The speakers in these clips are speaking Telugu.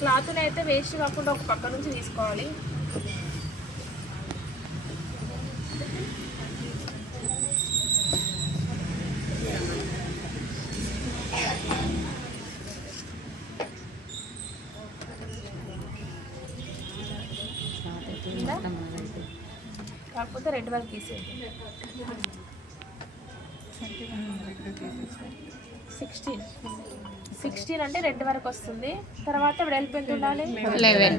క్లాత్ని అయితే వేస్ట్ కాకుండా ఒక పక్క నుంచి తీసుకోవాలి. కాకపోతే రెడ్ వర్క్ తీసేది 16 అంటే రెడ్ వరకు వస్తుంది. తర్వాత వెడల్పు ఎంత ఉండాలి? 11.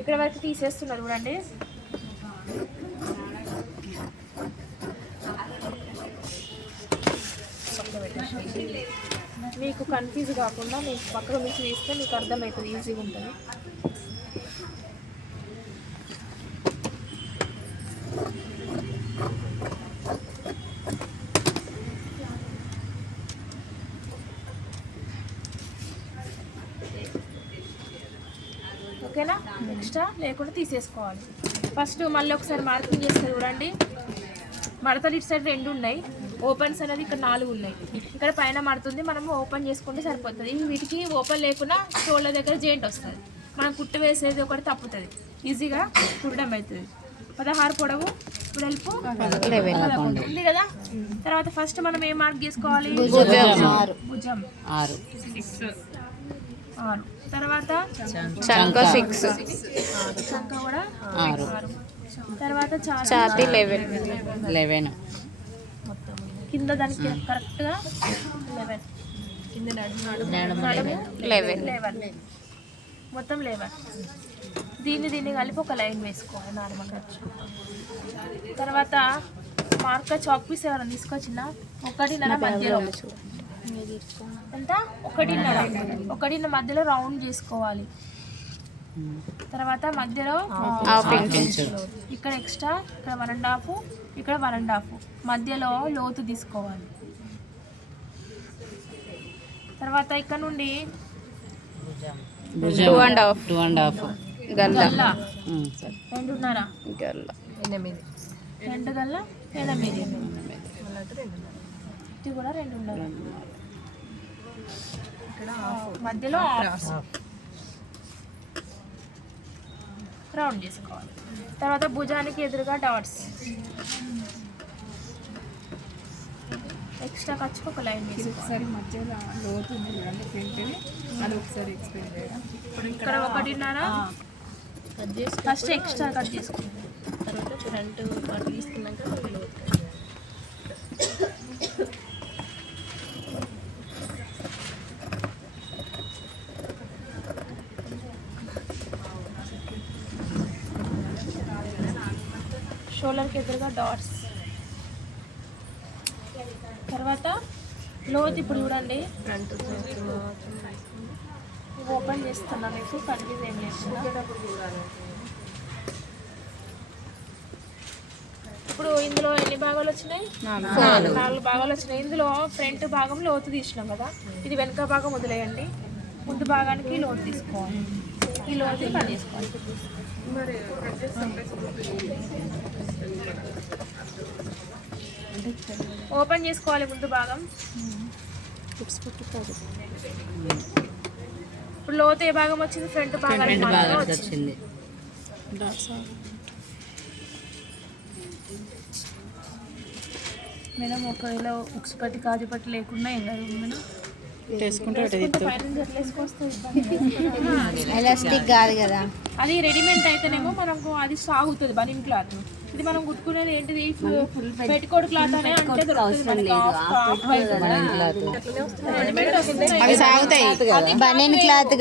ఇక్కడ వరకు తీసేస్తున్నారు చూడండి. మీకు కన్ఫ్యూజ్ కాకుండా మీకు పక్కన నుంచి తీస్తే మీకు అర్థమవుతుంది, ఈజీగా ఉంటుంది. ఓకేనా? ఎక్స్ట్రా లేకుండా తీసేసుకోవాలి. ఫస్ట్ మళ్ళీ ఒకసారి మార్కింగ్ చేస్తే చూడండి, మడతలు ఇటు సైడ్ 2 ఉన్నాయి, ఓపెన్స్ అనేది ఇక్కడ 4 ఉన్నాయి. ఇక్కడ పైన మడుతుంది, మనము ఓపెన్ చేసుకుంటే సరిపోతుంది. వీటికి ఓపెన్ లేకుండా షోల్డర్ దగ్గర జాయింట్ వస్తుంది. మనం కుట్టు వేసేది ఒకటి తప్పుతుంది, ఈజీగా కుట్టడం అవుతుంది. 16 పొడవు, వెడల్పు 11 ఉంది కదా. తర్వాత ఫస్ట్ మనం ఏం మార్క్ చేసుకోవాలి? భుజం 6. తర్వాత చంక 6, చంక కూడా 6. తర్వాత ఛాతీ 11. కింద దానికి కరెక్ట్గా 11, కింద నడుము 11, మొత్తం 11. దీన్ని కలిపి ఒక లైన్ వేసుకోవాలి నార్మల్గా. తర్వాత మార్కర్ చాక్ పీస్ ఎవరైనా తీసుకొచ్చిన 1.5 మధ్యలో ఎంత 1.5 మధ్యలో రౌండ్ చేసుకోవాలి. తర్వాత మధ్యలో ఇక్కడ ఎక్స్ట్రా, ఇక్కడ 1.5, ఇక్కడ 1.5 మధ్యలో లోతు తీసుకోవాలి. తర్వాత ఇక్కడ నుండి 2.5 గల్ల 2.5 గల్ల 2 గల్ల 8. ఇది కూడా 2.5. మధ్యలో రౌండ్ చేసుకోవాలి. తర్వాత భుజానికి ఎదురుగా డాట్స్, ఎక్స్ట్రా ఖర్చుకు ఒక లైన్ వేసుకోవాలి. మధ్యలో లోతు ఉంది చూడండి, ప్రింట్ని అది ఒకసారి ఎక్స్ప్లెయిన్ చేయడం. ఇక్కడ 1.5 ఫస్ట్ ఎక్స్ట్రా కట్ చేసుకోవాలి. తర్వాత ఫ్రంట్ పార్ట్ తీసుకున్నాక షోల్డర్కి ఎదురుగా డాట్స్. తర్వాత లోతు ఇప్పుడు చూడండి, ఓపెన్ చేస్తున్నా, మీకు కన్ఫ్యూజ్ ఏం లేకుండా. ఇప్పుడు ఇందులో ఎన్ని భాగాలు వచ్చినాయి? 4 భాగాలు వచ్చినాయి. ఇందులో ఫ్రంట్ భాగం లోతు తీసినాం కదా, ఇది వెనక భాగం వదిలేయండి. ముందు భాగానికి లోతు తీసుకోవాలి, ఈ లోతు కట్ చేసుకోవాలి. ఓపెన్ చేసుకోవాలి ముందు భాగం. ఇప్పుడు లోతు ఏ భాగం వచ్చింది? ఫ్రంట్ భాగం వచ్చింది. మేడం ఒకవేళ ఉక్స్ పట్టి కాజు పట్టి లేకుండా ఏం కాదు మేడం, ఎలాస్టిక్ కాదు కదా, అది రెడీమేడ్ అయితేనేమో మనకు అది సాగుతుంది బనిన్ క్లాత్. ఇది మనం కుట్టుకునేది ఏంటిది? పెట్టుకోడు క్లాత్ అనే అంటే అవి సాగుతాయి బనియన్ క్లాత్.